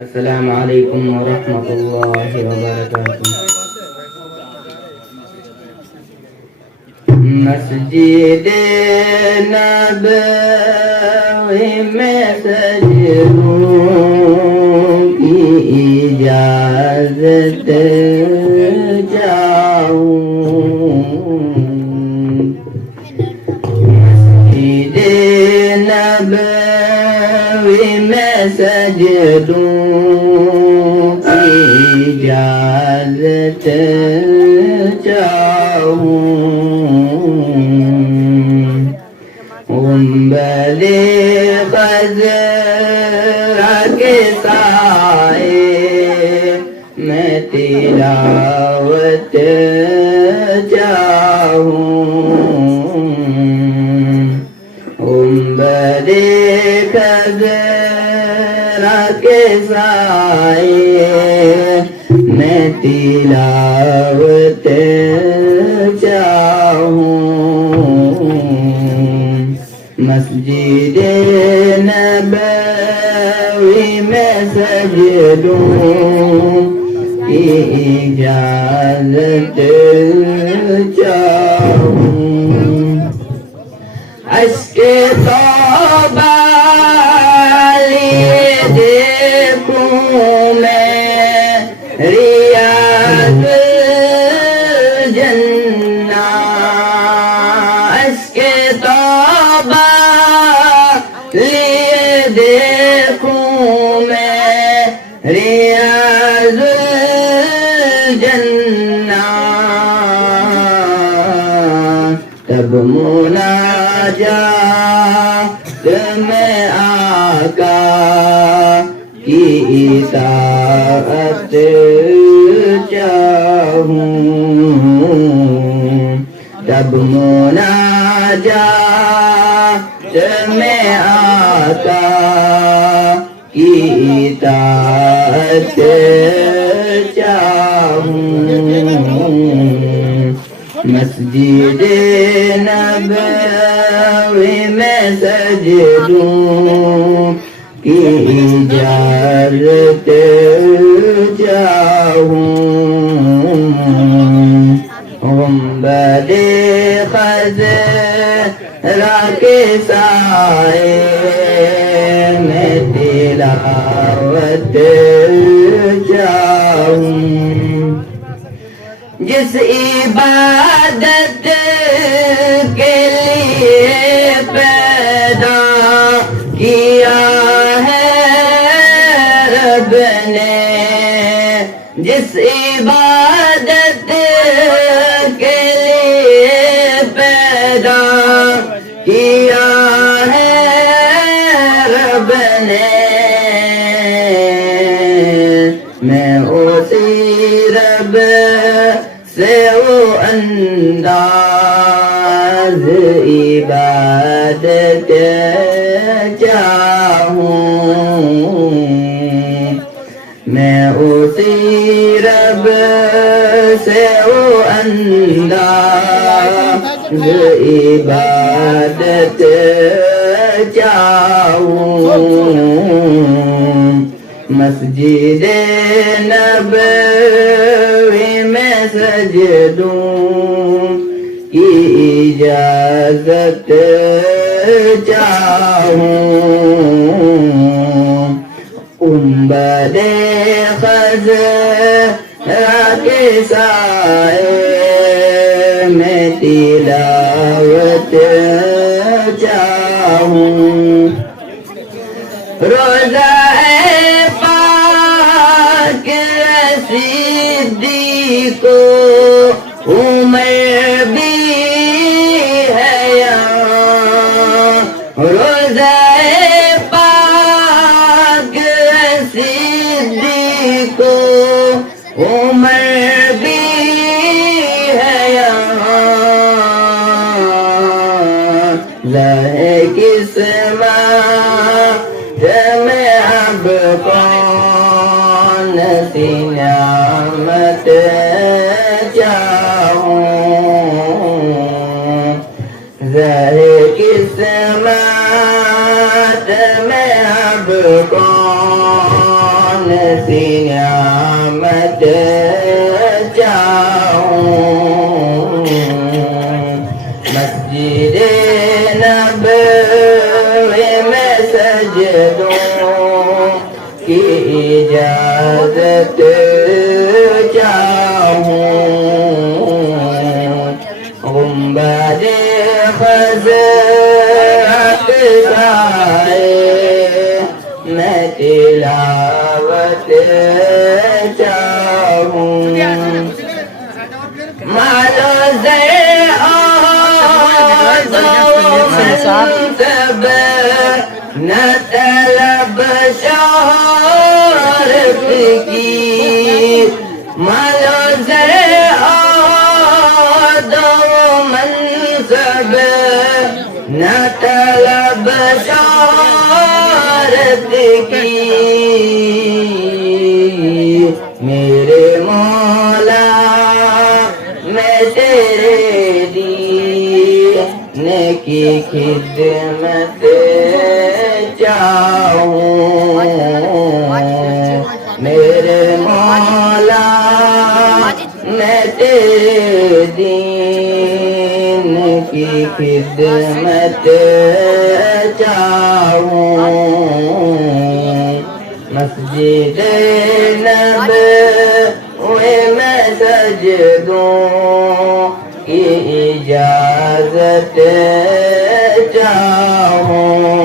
السلام علیکم ورحمۃ اللہ وبرکاتہ۔ مسجد نبوی میں سجدوں کی اجازت چاہوں، مسجد نبوی میں سجدوں کی اجازت چاہوں، گنبد خضرا کے سائے میں تلاوت چاہوں، گنبد خضرا کے سائے میں تلاوت چاہوں، مسجد نبوی میں سجدوں کی اجازت چاہوں، اشک توبہ لیے دیکھوں میں ریاض الجنہ، اشک توبہ لیے دیکھوں میں ریاض الجنہ، تب مناجات میں آقا کی اطاعت چاہوں، تب مناجات میں آقا کی اطاعت چاہوں، مسجد نبوی میں سجدوں کی اجازت چاہوں، گنبد خضرا کے سائے میں تلاوت چاہوں، جس عبادت کے لیے پیدا کیا ہے رب نے، جس عبادت کے لیے پیدا کیا ہے رب نے، میں اسی رب سے وہ انداز عبادت چاہوں، میں اسی رب سے وہ انداز عبادت چاہوں، مسجد نبوی میں سجدوں کی اجازت چاہوں، گنبد خضرا کے سائے میں تلاوت چاہوں، روضہ پاک صدیق عمر بھی ہے یہاں، روضہ پاک صدیق عمر بھی ہے یہاں، لاہے قسمت میں اب کون سی نعمت چاہوں، لاہے قسمت میں اب کون کی نعمت چاہوں مسجد نبوی میں سجدوں کی اجازت چاہوں گنبد خضرا کے سائے میں تلاوت چاہوں مالو منصب نہ طلب شہرت کی مالو منصب نہ طلب شہرت کی میرے مولا میں تیرے دین کی خدمت چاہوں میرے مولا میں تیرے دین کی خدمت چاہوں مسجد نبوی میں سجدوں کی اجازت چاہوں